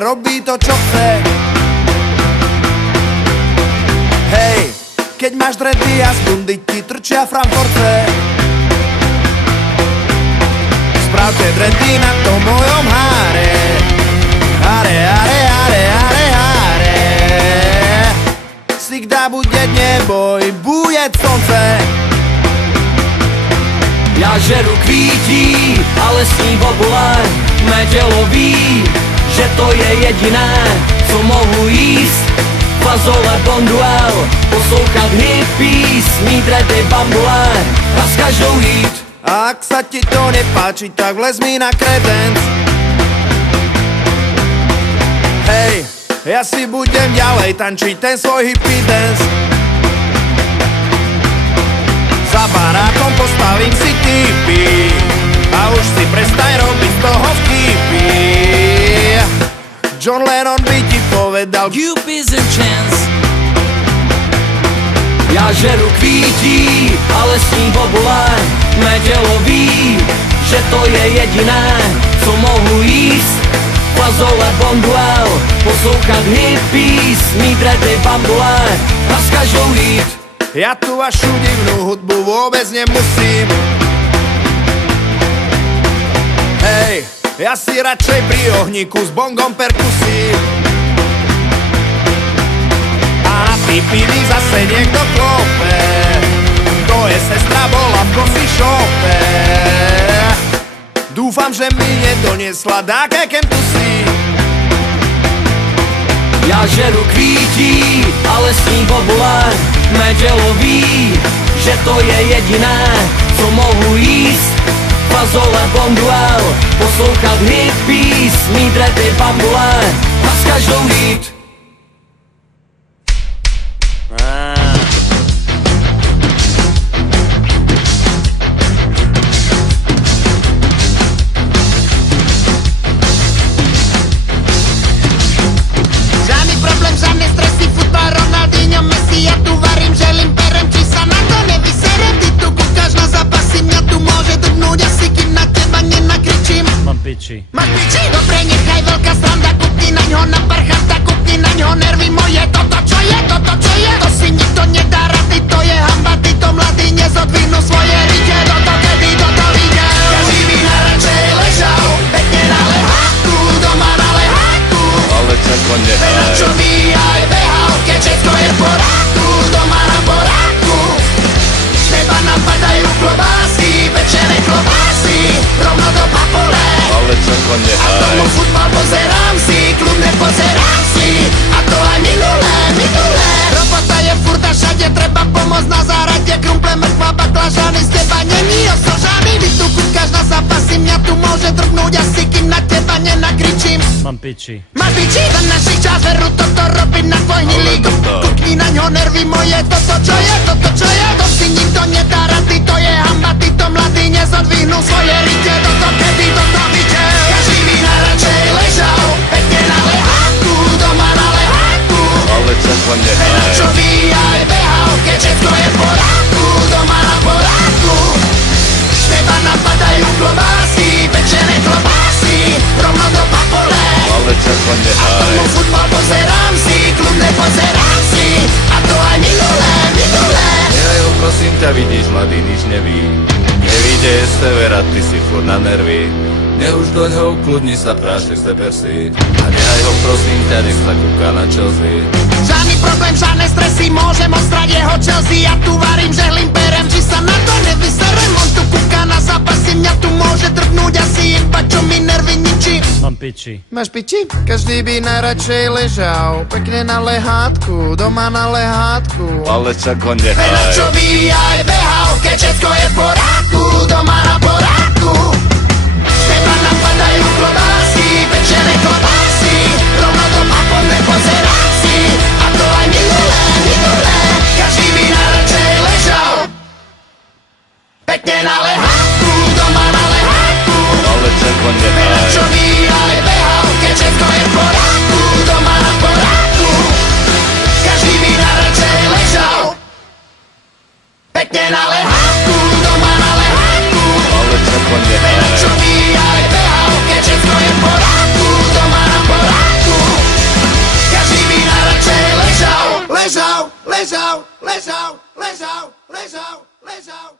robí to, čo chce. Hej, keď máš dredy a z bundy ti trčia Frankfurtce, spravte dredy na tom mojom háre. Háre, háre, háre, háre, háre. Всегда будет небо и будет солнце. Ja žeru kvítí, ale sní bobule. Mé tělo ví, že to je jediné, co mohu jíst. Fazole bonduel, poslouchat hippies, mít dredy bambule a s každou jít. A ak sa ti to nepáči, tak vlez mi na kredenc. Hej, ja si budem ďalej tančiť ten svoj hippie dance. Za barákom postavím si tipy a už si prestaň robiť z toho vtipy. John Lennon by ti povedal Cupid's and chance. Ja žeru kvítí, ale sní bobule. Mé tělo ví, že to je jediné, co mohu jíst. Fazole bonduel, poslouchat hippies, mít dredy bambule a s každou jít. Ja tu vašu divnú hudbu vôbec nemusím. Hej, ja si radšej pri ohníku s bongom perkusím. A na pipi mi zase niekto klope. To je sestra, bola v coffee shope. Dúfam, že mi nedoniesla dáke kempusy. Ja žeru kvítí, ale sní bobule. Mé tělo ví, že to je jediné, co mohu jíst. Fazole bonduel, poslouchat hippies, mít dredy bambule a s každou jít. Žádný problém, žádné stresy, futbal, Ronaldinho, Messi, ja tu varím, želím, berem, či sa na to nevyserem. Ty tu kúkaš na zápasy, mňa tu môže drgnúť asi, kým na teba nenakričím. Mám piči. Máš piči? Dobre, nechaj veľká sranda, kúpni naňho na parchanta, kúpni naňho nervy moje. Toto čo je, toto čo je, to si nikto nedá rady, to je hamba, títo mladí nezodvihnú svoje rite. Toto kedy toto videl, každý by najradšej ležal, pekne na leháku, doma na leháku. Ale čako nehaj. Čo by aj behal, keď všetko je v poráku, doma na poráku. Z neba napadajú klobásy, pečené klobásy, rovno do papule. Ale čako A nehaj. tomu futbal pozerám si, kľudne pozerám si. A to aj minulé, minulé. Robota je furt a všade, treba pomôcť na záhrade. Krumple, mrkva, baklažany, z teba není osožaný. Vy tu kúkaš na zápasy, mňa tu môže drgnúť asi, kým na teba nenakričím. Mám piči. Máš piči, za našich čas veru toto robiť na tvoj hnilý gol. Kukni na ňo nervy moje, toto čo je, toto čo je. To si nikto nedá rady, to je hamba, títo mladí nezodvihnú svoje rite. Toto kedy toto videl, každý by najradšej ležal, pekne na leháku, doma na leháku. Ale čako nehaj. Čo by aj behal, keď všetko je v poráku, doma na poráku. Z neba napadajú klobásy, pečené klobásy, rovno do papole. Ale čako nehaj. Tomu futbal pozerám si, kľudne pozerám si. A to aj minulé, minulé. Nehaj ho prosím ťa, vidíš, mladý nič neví. Nevíde je severa, ty si furt na nervy. Už doň ho ukludni sa, prášli steper si. A nehaj ho prosím ťa, nech sa kúka na Chelsea. Žiadny problém, žiadne stresy, môžem ostrať jeho Chelsea. Ja tu varím, žehlím, berem, či sa na to nevyserem. On tu kúka na zápasy, mňa tu môže drgnúť asi, iba čo mi nervy ničí. Mám piči. Máš piči? Každý by najradšej ležal, pekne na lehátku, doma na lehátku. Ale čako Veľa nehaj. čo by aj behal, keď všetko je v poráku, doma na poráku. Z teba napadajú klobásy, pečené klobásy, rovno do papole pozerám si. A to aj minulé, minulé, každý by najradšej ležal, pekne na lehátku, doma na lehátku. Ale čako Veľa nehaj. čo by aj behal, keď všetko je v poráku, doma na poráku. Každý by najradšej ležal, pekne na lehátku, doma na lehátku. ležal, ležal.